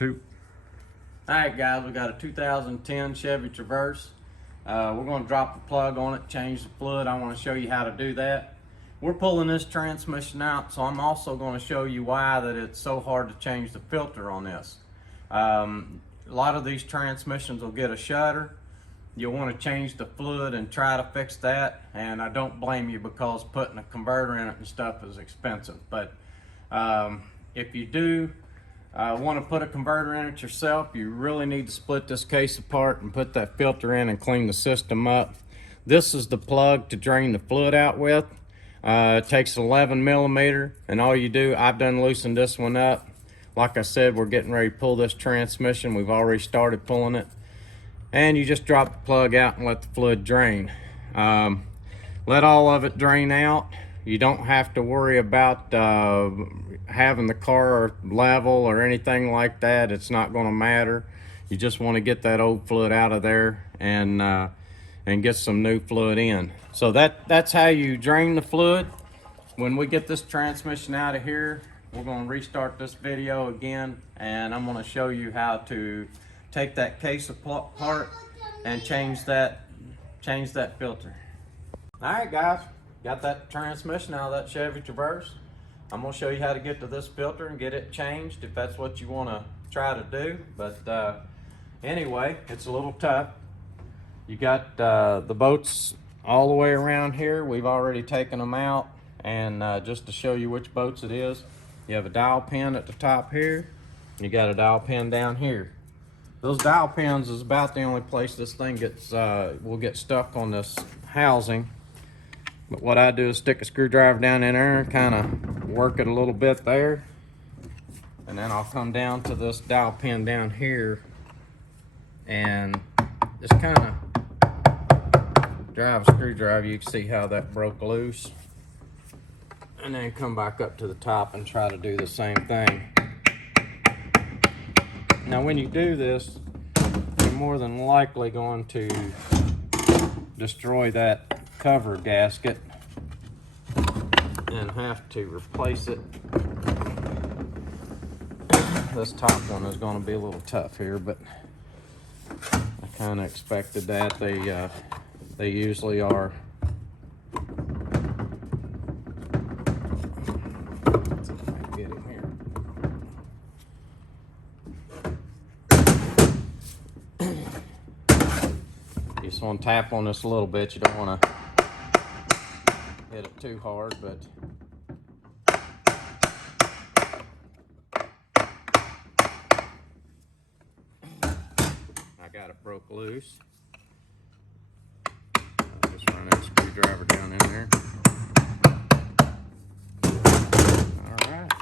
2. Alright guys, we got a 2010 Chevy Traverse. We're going to drop the plug on it, change the fluid. I want to show you how to do that. We're pulling this transmission out, so I'm also going to show you why that it's so hard to change the filter on this. A lot of these transmissions will get a shudder. You'll want to change the fluid and try to fix that, and I don't blame you because putting a converter in it and stuff is expensive. But if you do want to put a converter in it yourself, you really need to split this case apart and put that filter in and clean the system up. This is the plug to drain the fluid out with. It takes 11 millimeter, and all you do, I've done loosened this one up. Like I said, we're getting ready to pull this transmission. We've already started pulling it. And you just drop the plug out and let the fluid drain. Let all of it drain out. You don't have to worry about having the car level or anything like that. It's not going to matter. You just want to get that old fluid out of there and get some new fluid in. So that's how you drain the fluid. When we get this transmission out of here, we're going to restart this video again, and I'm going to show you how to take that case apart and change that filter. All right guys, got that transmission out of that Chevy Traverse. I'm going to show you how to get to this filter and get it changed if that's what you want to try to do. But anyway, it's a little tough. You got the bolts all the way around here. We've already taken them out, and just to show you which bolts it is, you have a dowel pin at the top here, and you got a dowel pin down here. Those dowel pins is about the only place this thing gets will get stuck on this housing. But what I do is stick a screwdriver down in there and kind of work it a little bit there, and then I'll come down to this dowel pin down here and just kind of drive a screwdriver. You can see how that broke loose, and then come back up to the top and try to do the same thing. Now when you do this, you're more than likely going to destroy that cover gasket and have to replace it. This top one is going to be a little tough here, but I kind of expected that. They usually are. Let's see if I can get him here. You just want to tap on this a little bit. You don't want to hit it too hard, but I got it broke loose. I'll just run that screwdriver down in there. Alright.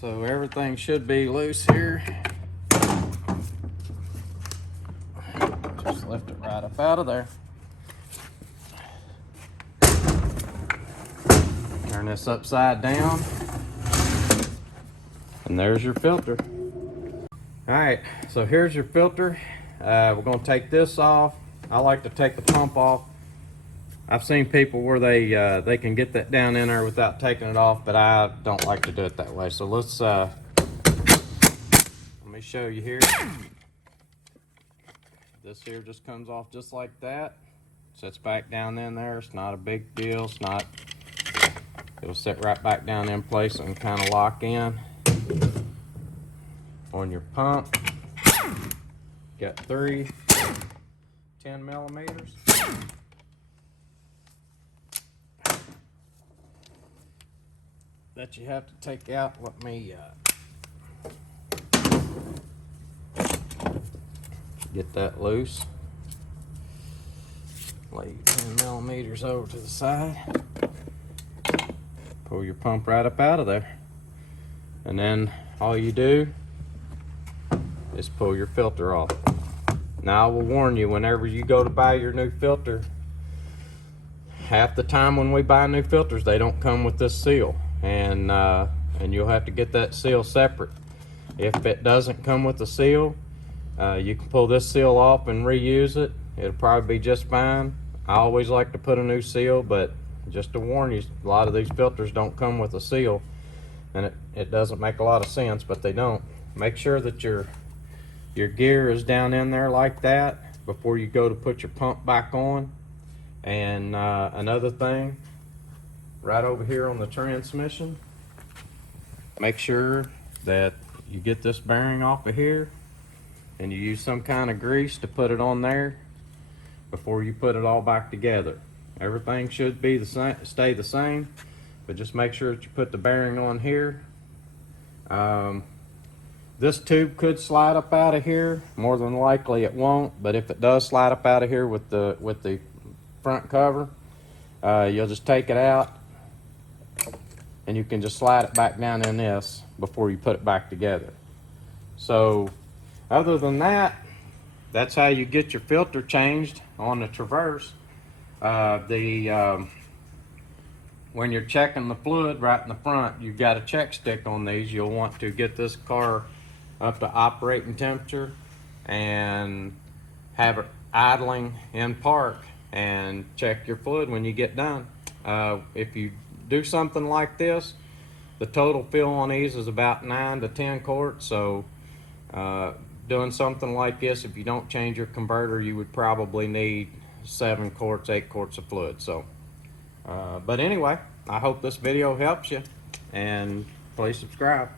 So everything should be loose here. Just lift it right up out of there. Turn this upside down, and there's your filter. All right, so here's your filter. We're going to take this off. I like to take the pump off. I've seen people where they can get that down in there without taking it off, but I don't like to do it that way. So let's let me show you here. This here just comes off just like that. Sits back down in there. It's not a big deal. It's not. It'll sit right back down in place and kind of lock in. On your pump, got 3 10 millimeters. That you have to take out. Let me get that loose. Lay 10 millimeters over to the side. Pull your pump right up out of there, and then all you do is pull your filter off. Now I will warn you, whenever you go to buy your new filter, half the time when we buy new filters, they don't come with this seal, and you'll have to get that seal separate. If it doesn't come with the seal, you can pull this seal off and reuse it. It'll probably be just fine. I always like to put a new seal, but just to warn you, a lot of these filters don't come with a seal. and it doesn't make a lot of sense, but they don't. Make sure that your gear is down in there like that before you go to put your pump back on. And another thing, right over here on the transmission, make sure that you get this bearing off of here and you use some kind of grease to put it on there before you put it all back together. Everything should be the same, stay the same, but just make sure that you put the bearing on here. This tube could slide up out of here. More than likely it won't, but if it does slide up out of here with the front cover, you'll just take it out and you can just slide it back down in this before you put it back together. So other than that, that's how you get your filter changed on the Traverse. When you're checking the fluid right in the front, you've got a check stick on these. You'll want to get this car up to operating temperature and have it idling in park and check your fluid when you get done. If you do something like this, the total fill on these is about 9 to 10 quarts. So doing something like this, if you don't change your converter, you would probably need 7 quarts, 8 quarts of fluid. So but anyway, I hope this video helps you, and please subscribe.